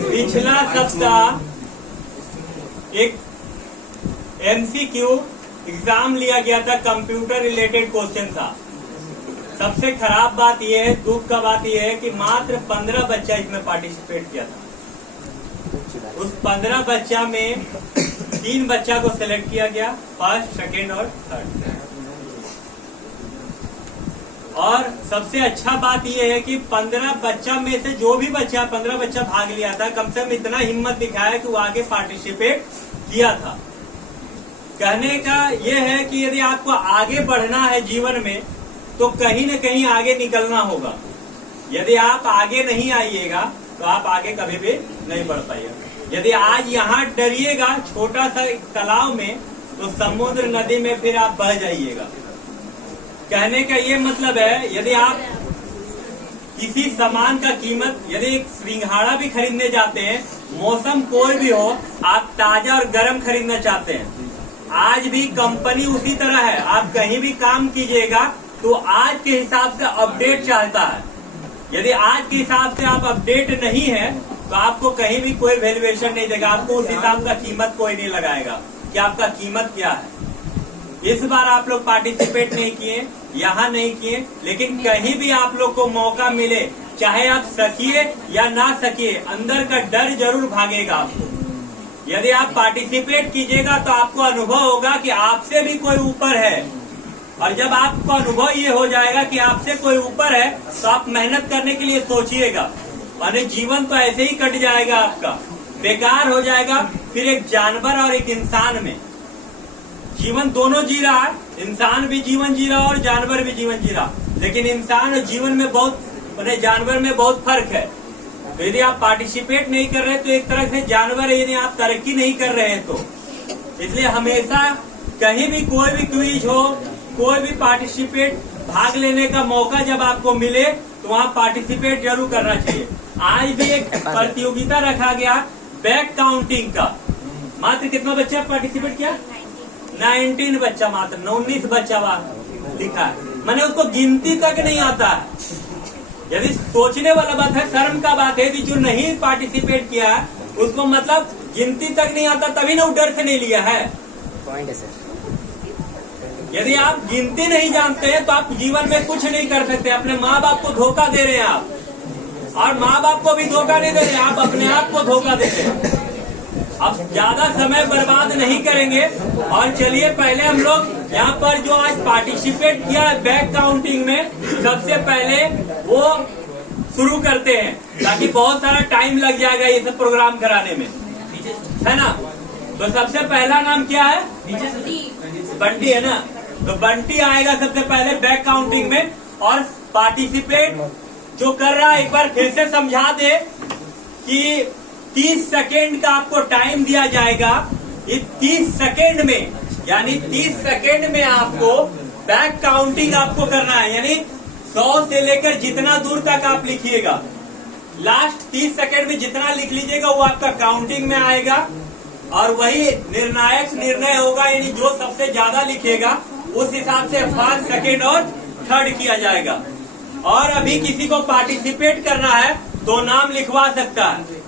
पिछला सप्ताह एक MCQ एग्जाम लिया गया था, कंप्यूटर रिलेटेड क्वेश्चन था। सबसे खराब बात यह है, दुख का बात यह है कि मात्र 15 बच्चा इसमें पार्टिसिपेट किया था। उस 15 बच्चा में 3 बच्चा को सिलेक्ट किया गया, फर्स्ट, सेकेंड और थर्ड। और सबसे अच्छा बात यह है कि 15 बच्चा में से जो भी बच्चा 15 बच्चा भाग लिया था, कम से कम इतना हिम्मत दिखाया कि वो आगे पार्टिसिपेट किया था। कहने का यह है कि यदि आपको आगे बढ़ना है जीवन में तो कहीं न कहीं आगे निकलना होगा। यदि आप आगे नहीं आइएगा तो आप आगे कभी भी नहीं बढ़ पाइएगा। यदि आज यहाँ डरिएगा छोटा सा तालाब में तो समुद्र नदी में फिर आप बह जाइएगा। कहने का ये मतलब है, यदि आप किसी सामान का कीमत, यदि एक सिंघाड़ा भी खरीदने जाते हैं, मौसम कोई भी हो, आप ताजा और गर्म खरीदना चाहते हैं। आज भी कंपनी उसी तरह है, आप कहीं भी काम कीजिएगा तो आज के हिसाब से अपडेट चाहता है। यदि आज के हिसाब से आप अपडेट नहीं है तो आपको कहीं भी कोई वैल्यूएशन नहीं देगा, आपको उस हिसाब का कीमत कोई नहीं लगाएगा कि आपका कीमत क्या है। इस बार आप लोग पार्टिसिपेट नहीं किए, यहाँ नहीं किए, लेकिन कहीं भी आप लोग को मौका मिले, चाहे आप सकिए या ना सकिए, अंदर का डर जरूर भागेगा आपको। यदि आप पार्टिसिपेट कीजिएगा तो आपको अनुभव होगा कि आपसे भी कोई ऊपर है। और जब आपको अनुभव ये हो जाएगा कि आपसे कोई ऊपर है तो आप मेहनत करने के लिए सोचिएगा, और जीवन तो ऐसे ही कट जाएगा आपका, बेकार हो जाएगा। फिर एक जानवर और एक इंसान में जीवन दोनों जी रहा है, इंसान भी जीवन जी रहा और जानवर भी जीवन जी रहा, लेकिन इंसान और जीवन में बहुत, जानवर में बहुत फर्क है। तो यदि आप पार्टिसिपेट नहीं कर रहे तो एक तरह से जानवर है, यदि आप तरक्की नहीं कर रहे हैं तो। इसलिए हमेशा कहीं भी कोई भी क्विज हो, कोई भी पार्टिसिपेट, भाग लेने का मौका जब आपको मिले तो वहाँ पार्टिसिपेट जरूर करना चाहिए। आज भी एक प्रतियोगिता रखा गया बैक काउंटिंग का। मात्र कितना बच्चा पार्टिसिपेट किया? 19 बच्चा, मात्र 19 बच्चा लिखा है। मैंने उसको गिनती तक नहीं आता है। यदि सोचने वाला बात है, शर्म का बात है कि जो नहीं पार्टिसिपेट किया है उसको मतलब गिनती तक नहीं आता, तभी ना वो डर से नहीं लिया है। पॉइंट है सर। यदि आप गिनती नहीं जानते हैं तो आप जीवन में कुछ नहीं कर सकते। अपने माँ बाप को धोखा दे रहे हैं आप, और माँ बाप को भी धोखा नहीं दे रहे हैं, आप अपने आप को धोखा दे रहे हैं। अब ज्यादा समय बर्बाद नहीं करेंगे और चलिए पहले हम लोग यहाँ पर जो आज पार्टिसिपेट किया है बैक काउंटिंग में, सबसे पहले वो शुरू करते हैं, ताकि बहुत सारा टाइम लग जाएगा ये सब प्रोग्राम कराने में, है ना। तो सबसे पहला नाम क्या है? बंटी, है ना। तो बंटी आएगा सबसे पहले बैक काउंटिंग में। और पार्टिसिपेट जो कर रहा है एक बार फिर से समझा दे कि 30 सेकेंड का आपको टाइम दिया जाएगा। इस 30 सेकेंड में, यानी 30 सेकेंड में आपको बैक काउंटिंग आपको करना है, यानी 100 से लेकर जितना दूर तक आप लिखिएगा, लास्ट 30 सेकेंड में जितना लिख लीजिएगा वो आपका काउंटिंग में आएगा, और वही निर्णायक निर्णय होगा। यानी जो सबसे ज्यादा लिखेगा उस हिसाब से फर्स्ट, सेकेंड और थर्ड किया जाएगा। और अभी किसी को पार्टिसिपेट करना है तो नाम लिखवा सकता है।